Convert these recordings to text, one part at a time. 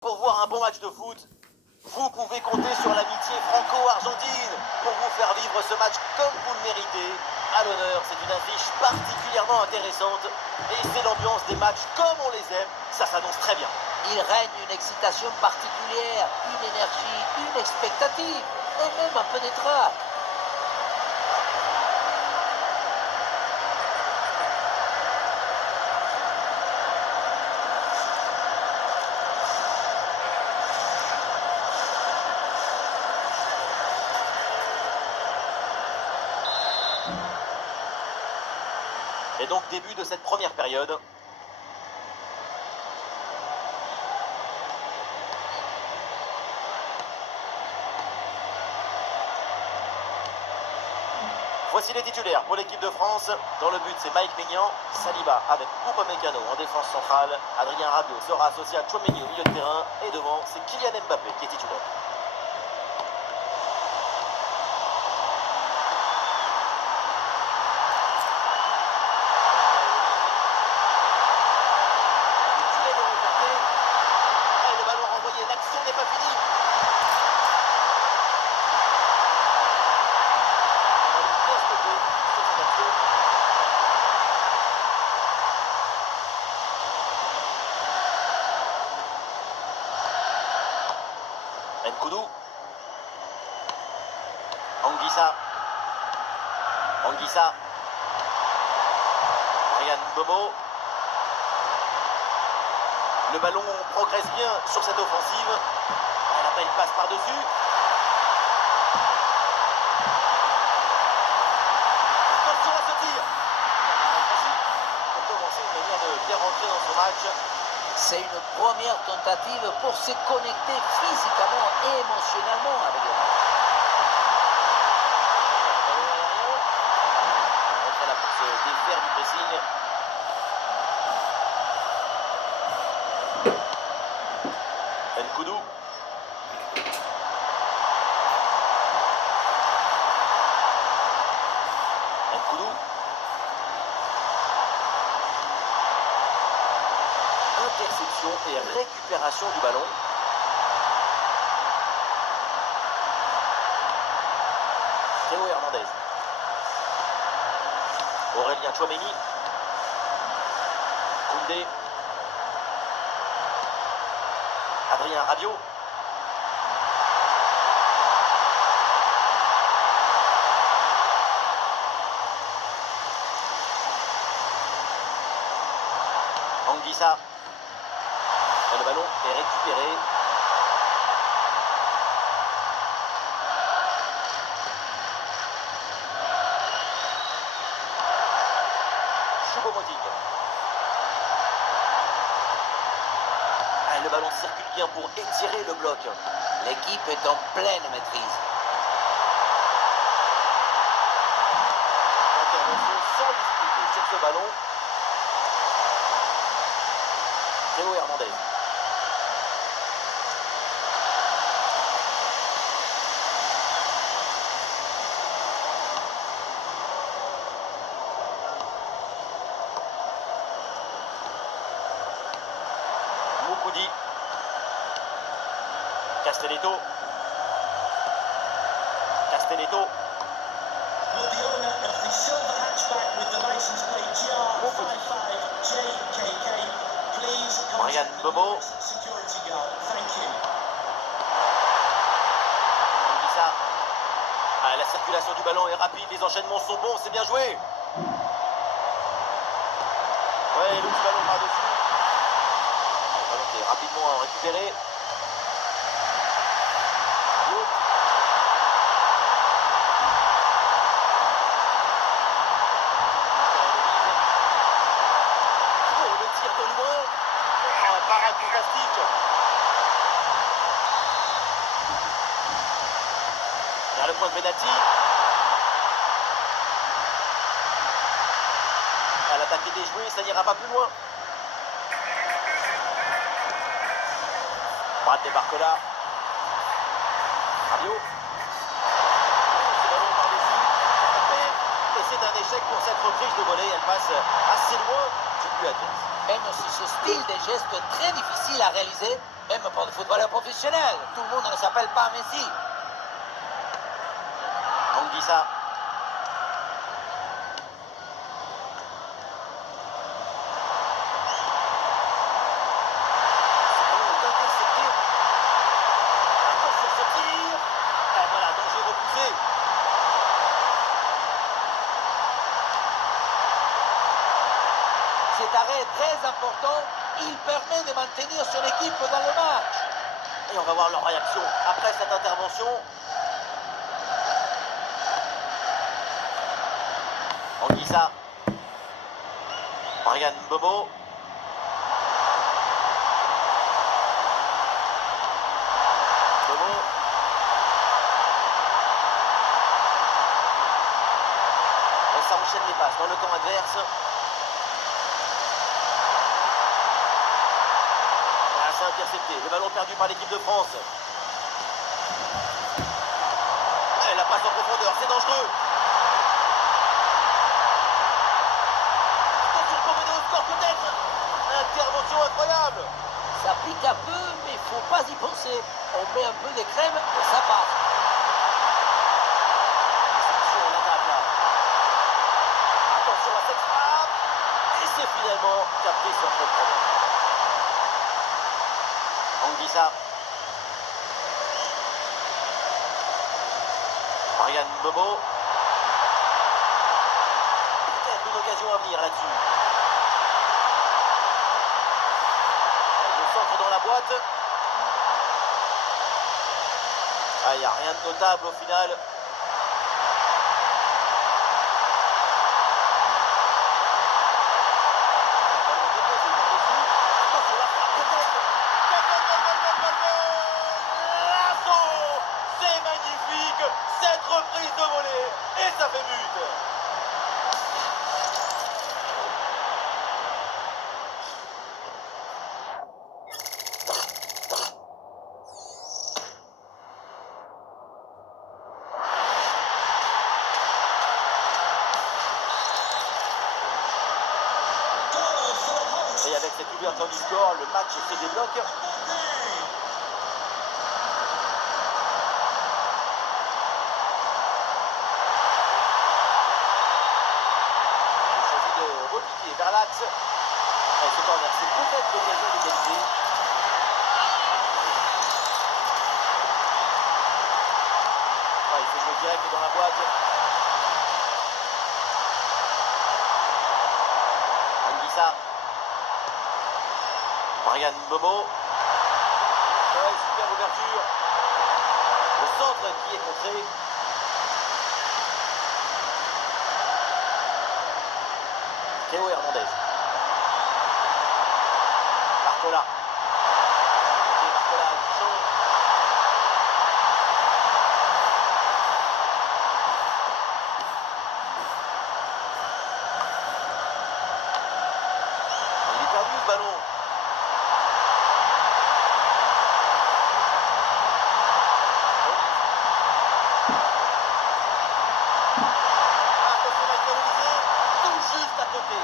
Pour voir un bon match de foot, vous pouvez compter sur l'amitié franco-argentine pour vous faire vivre ce match comme vous le méritez. À l'honneur, c'est une affiche particulièrement intéressante et c'est l'ambiance des matchs comme on les aime, ça s'annonce très bien. Il règne une excitation particulière, une énergie, une expectative et même un peu d'étrange. Et donc début de cette première période. Voici les titulaires pour l'équipe de France. Dans le but, c'est Mike Maignan, Saliba avec Upamecano en défense centrale. Adrien Rabiot sera associé à Tchouaméni au milieu de terrain. Et devant, c'est Kylian Mbappé qui est titulaire. L'action n'est pas finie. Nkoudou. Anguissa. Anguissa. Ryan Bobo. Le ballon progresse bien sur cette offensive. La belle passe par-dessus. Attention à ce tir. Pour commencer une manière de bien rentrer dans son match. C'est une première tentative pour se connecter physiquement et émotionnellement avec le match. On est là pour se défaire du pressing. Nkoudou. Nkoudou. Interception et récupération du ballon. Théo Hernandez. Aurélien Tchouaméni. Koundé. Adrien Rabiot. Anguissa. Et le ballon est récupéré. Choupo-Moting. Le ballon circule bien pour étirer le bloc. L'équipe est en pleine maîtrise. Intervention sans difficulté sur ce ballon. Théo Hernandez. Moukoudi. Castelletto. Castelletto. Ryan Bobo. Anguissa. La circulation du ballon est rapide, les enchaînements sont bons, c'est bien joué. Ouais, le petit ballon par-dessus. Le ballon qui est rapidement récupéré. Parade fantastique. Vers le point de pénalty. L'attaque est déjouée, ça n'ira pas plus loin. Brad Barcola. Rabiot. Ce ballon par-dessus. Et c'est un échec pour cette reprise de volée. Elle passe assez loin du but adverse. Et aussi ce style de geste très difficile à réaliser Même pour les footballeurs professionnels, tout le monde ne s'appelle pas Messi. Anguissa. Ce ballon est intercepté. Attention ce tir. Et voilà, danger repoussé. Cet arrêt est très important. Il permet de maintenir son équipe dans le match. Et on va voir leur réaction après cette intervention. Anguissa. Brian Bobo. Bobo. Et ça enchaîne les passes dans le camp adverse. Ah, c'est intercepté. Le ballon perdu par l'équipe de France. Et la passe en profondeur, c'est dangereux. Attention pour mener au score peut-être. Intervention incroyable. Ça pique un peu, mais il ne faut pas y penser. On met un peu de crème et ça passe. Attention, on attaque là. Attention à cette frappe. Et c'est finalement capté sur le problème. Anguissa. Brian Bobo. Peut-être une occasion à venir là-dessus. Le centre dans la boîte. Ah, il n'y a rien de notable au final. Ballon déposé par-dessus. Attention, la frappe peut-être. Gol, gol, gol, gol, gol, gol, gol. L'assaut. C'est magnifique. Cette reprise de volée. Et ça fait but. Et avec cette ouverture du score, le match se débloque. Il choisit de repiquer vers l'axe. Et ce corner, c'est peut-être l'occasion d'égaliser. Ouais, il fait le direct dans la boîte. Anguissa. Brian Bobo. Ouais, super ouverture. Le centre qui est contré. Théo Hernandez. Barcola. Et Barcola à Dijon. Il est perdu ce ballon. Attention Michael Olise, tout juste à côté.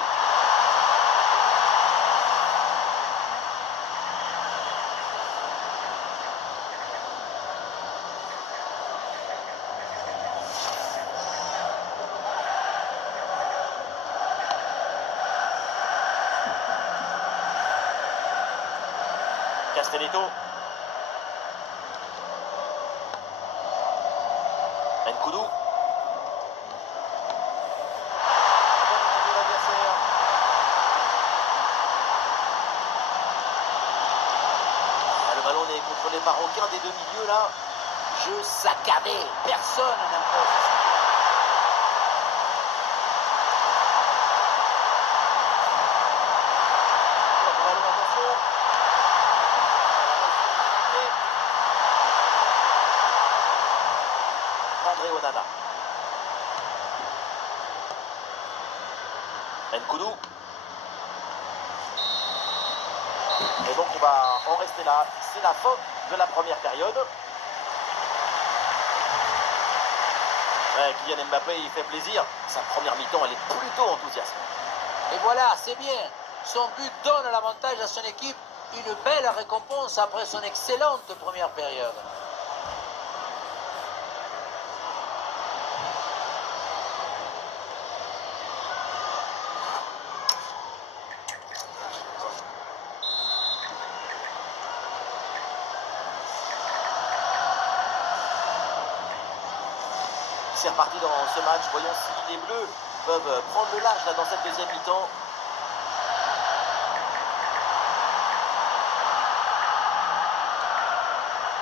Castelletto. Nkoudou. Le ballon n'est contrôlé par aucun des deux milieux là. Jeu saccadé. Personne n'impose. Le ballon, attention. André Onana. Nkoudou. Et donc on va en rester là. C'est la fin de la première période. Ouais, Kylian Mbappé, il fait plaisir. Sa première mi-temps, elle est plutôt enthousiasmante. Et voilà, c'est bien. Son but donne l'avantage à son équipe Une belle récompense après son excellente première période. C'est reparti dans ce match. Voyons si les Bleus peuvent prendre le large là, dans cette deuxième mi-temps.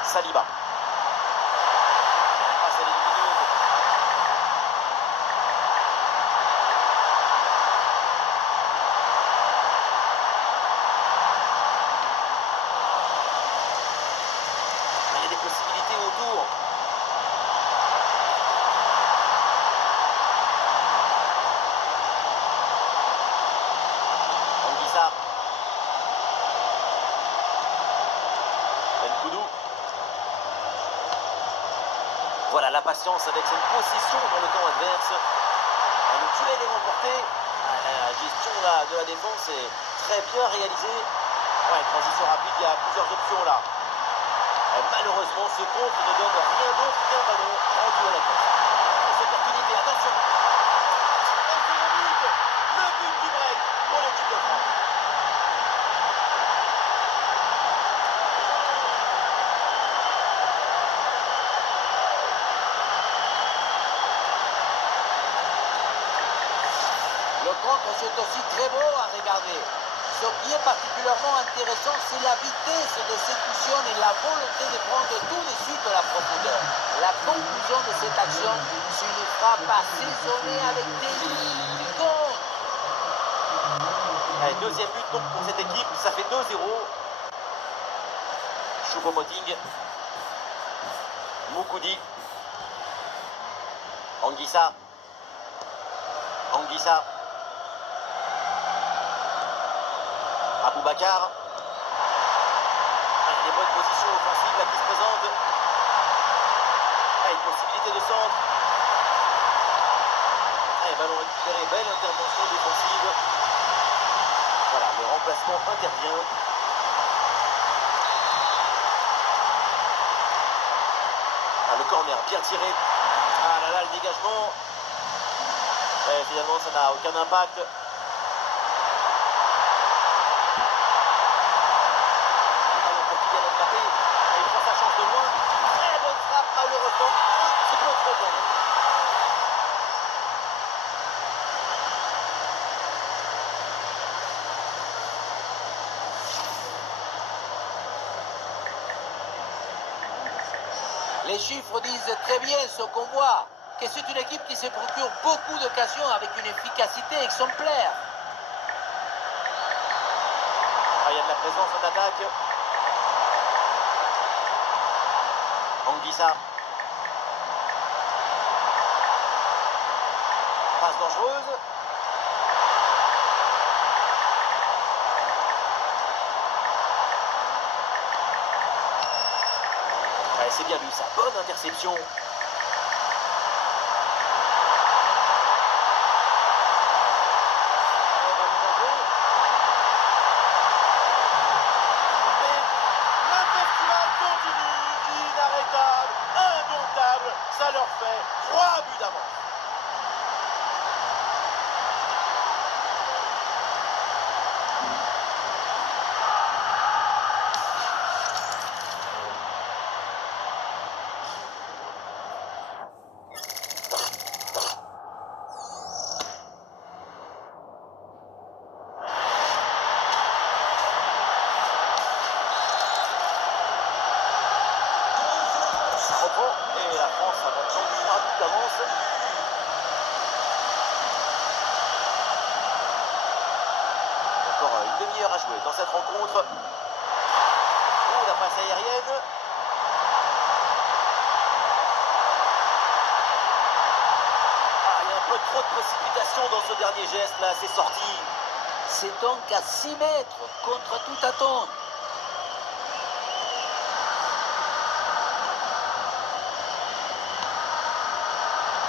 Saliba. La passe elle est lumineuse. Il y a des possibilités autour. Anguissa. Nkoudou. Voilà la patience avec cette possession dans le camp adverse. Le duel est remporté. La gestion de la défense est très bien réalisée. Ouais, transition rapide, il y a plusieurs options là. Malheureusement, ce contre ne donne rien d'autre qu'un ballon rendu à la tête. Cette opportunité, attention. Et c'est le but du break pour l'équipe de France. Le contre, c'est aussi très beau à regarder. Ce qui est particulièrement intéressant, c'est la vitesse d'exécution et la volonté de prendre tout de suite la profondeur. La conclusion de cette action, c'est une frappe assaisonnée avec des lignes du compte. Allez, deuxième but donc pour cette équipe, ça fait 2-0. Choupo-Moting. Moukoudi. Anguissa. Anguissa. Aboubacar. Des bonnes positions offensives là qui se présentent. Une possibilité de centre. Ballon récupéré, belle intervention défensive. Voilà, le remplacement intervient. Le corner bien tiré. Ah là là, le dégagement. Finalement, ça n'a aucun impact. Il prend sa chance de loin. Très bonne frappe, malheureusement. Un petit peu trop bonne. Les chiffres disent très bien ce qu'on voit, que c'est une équipe qui se procure beaucoup d'occasions avec une efficacité exemplaire. Il y a de la présence en attaque. Anguissa. Passe dangereuse. C'est bien lui, sa bonne interception. Ça leur fait 3 buts d'avance. Ça reprend et la France a maintenant 3 buts d'avance. Encore une demi-heure à jouer dans cette rencontre. Oh, la passe aérienne. Il y a un peu trop de précipitation dans ce dernier geste là, c'est sorti. C'est donc à 6 mètres contre toute attente.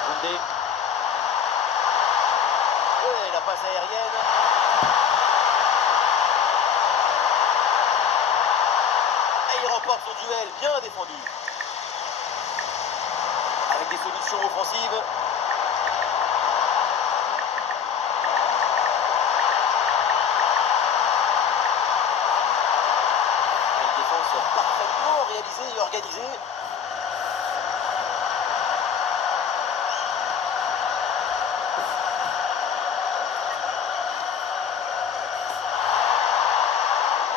Koundé. Et la passe aérienne. Israël, bien défendu. Avec des solutions offensives. Une défense parfaitement réalisée et organisée.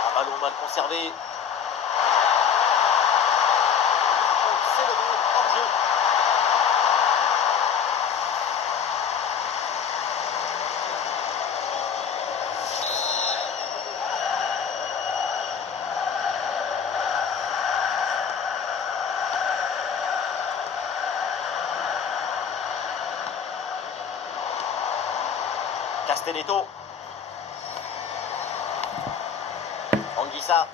Un ballon mal conservé. C'est levé hors jeu. Castelletto. Anguissa.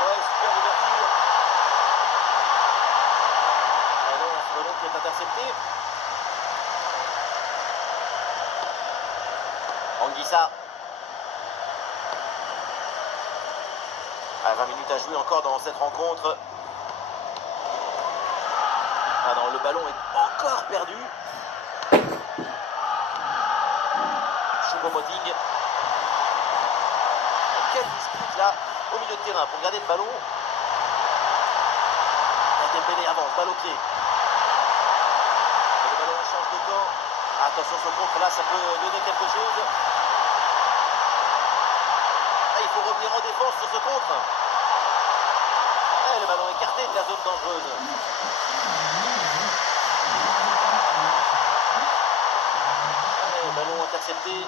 Ouais, super ouverture. Ah non, ce ballon qui est intercepté. Anguissa. 20 minutes à jouer encore dans cette rencontre. Ah non, le ballon est encore perdu. Choupo-Moting. Quelle dispute là au milieu de terrain pour garder le ballon. Dembélé avance, balle au pied. Et le ballon change de camp. Attention ce contre là, ça peut donner quelque chose. Ah, il faut revenir en défense sur ce contre. Et le ballon écarté de la zone dangereuse. Et le ballon intercepté.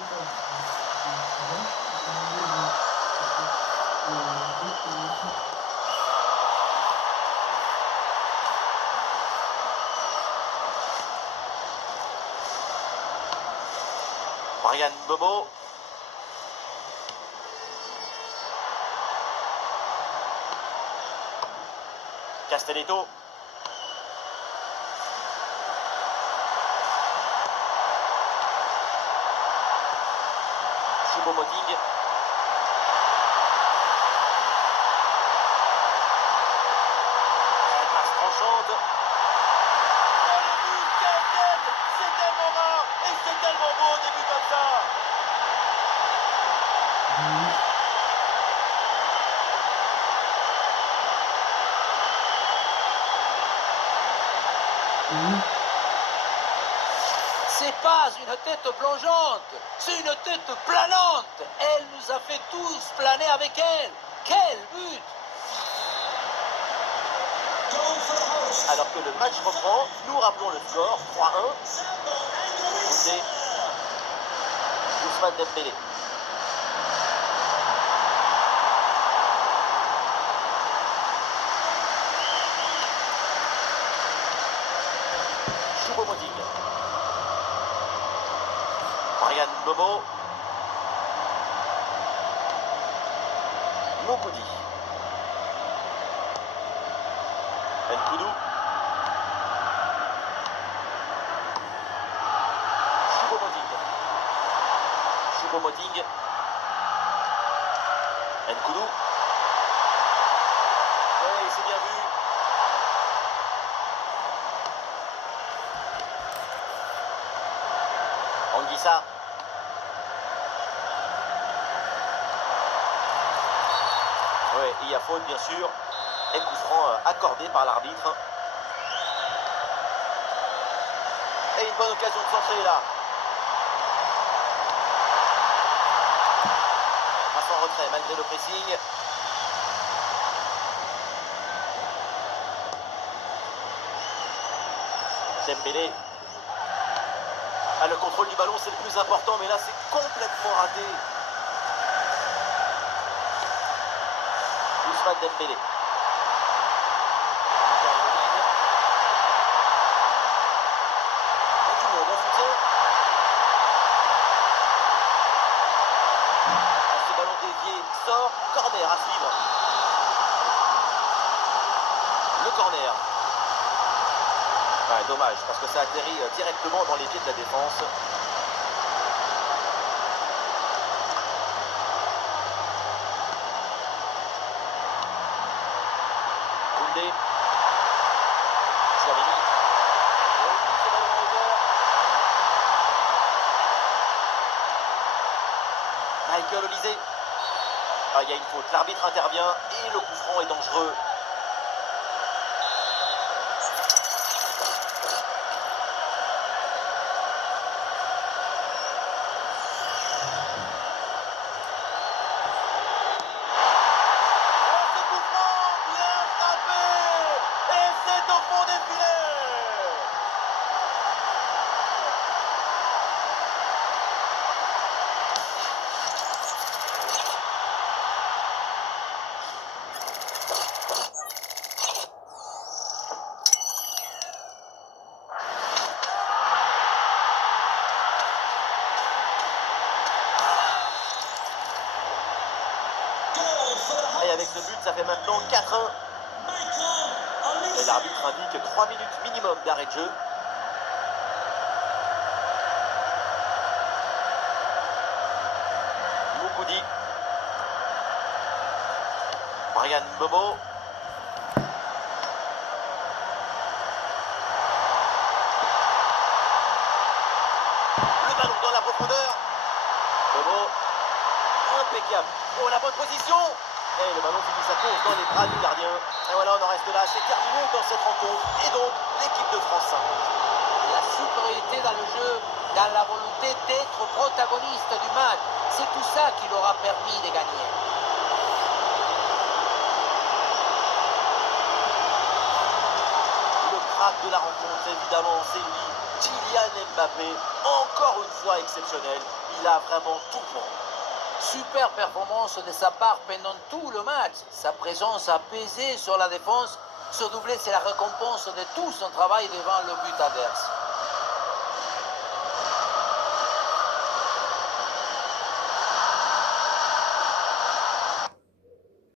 Bryan Mbeumo. Castelletto. Choupo-Moting. Passe tranchante. Oh, le but, quelle tête! C'est tellement rare et c'est tellement beau au début comme ça. C'est pas une tête plongeante, c'est une tête planante. Elle nous a fait tous planer avec elle. Quel but! Alors que le match reprend, nous rappelons le score 3-1. C'est Ousmane Dembélé. Choupo-Moting. Bryan Mbeumo. Moukoudi. Nkoudou. Choupo-Moting. Choupo-Moting. Nkoudou. Oui, c'est bien vu. Anguissa. Ouais, il y a faute bien sûr. Et coup franc accordé par l'arbitre. Et une bonne occasion de centrer là. Passe en retrait malgré le pressing. Dembélé. Ah, le contrôle du ballon c'est le plus important, mais là c'est complètement raté. Ousmane Dembélé. Et du monde en soutien. Ah, ce ballon dévié sort. Corner à suivre. Le corner. Ouais, dommage. dommage parce que ça atterrit directement dans les pieds de la défense. Koundé. Chouameni. Ce ballon en hauteur. Michael Olise. Ah, il y a une faute. L'arbitre intervient et le coup franc est dangereux. Et avec ce but, ça fait maintenant 4-1. Et l'arbitre indique 3 minutes minimum d'arrêt de jeu. Moukoudi. Brian Mbeumo. Le ballon dans la profondeur. Mbeumo. Impeccable. Oh, la bonne position. Et le ballon finit sa course dans les bras du gardien. Et voilà, on en reste là. C'est terminé dans cette rencontre. Et donc, l'équipe de France s'impose. La supériorité dans le jeu, dans la volonté d'être protagoniste du match, c'est tout ça qui leur a permis de gagner. Le crack de la rencontre, évidemment, c'est lui, Kylian Mbappé. Encore une fois exceptionnel. Il a vraiment tout pour. Super performance de sa part pendant tout le match. Sa présence a pesé sur la défense. Ce doublé, c'est la récompense de tout son travail devant le but adverse.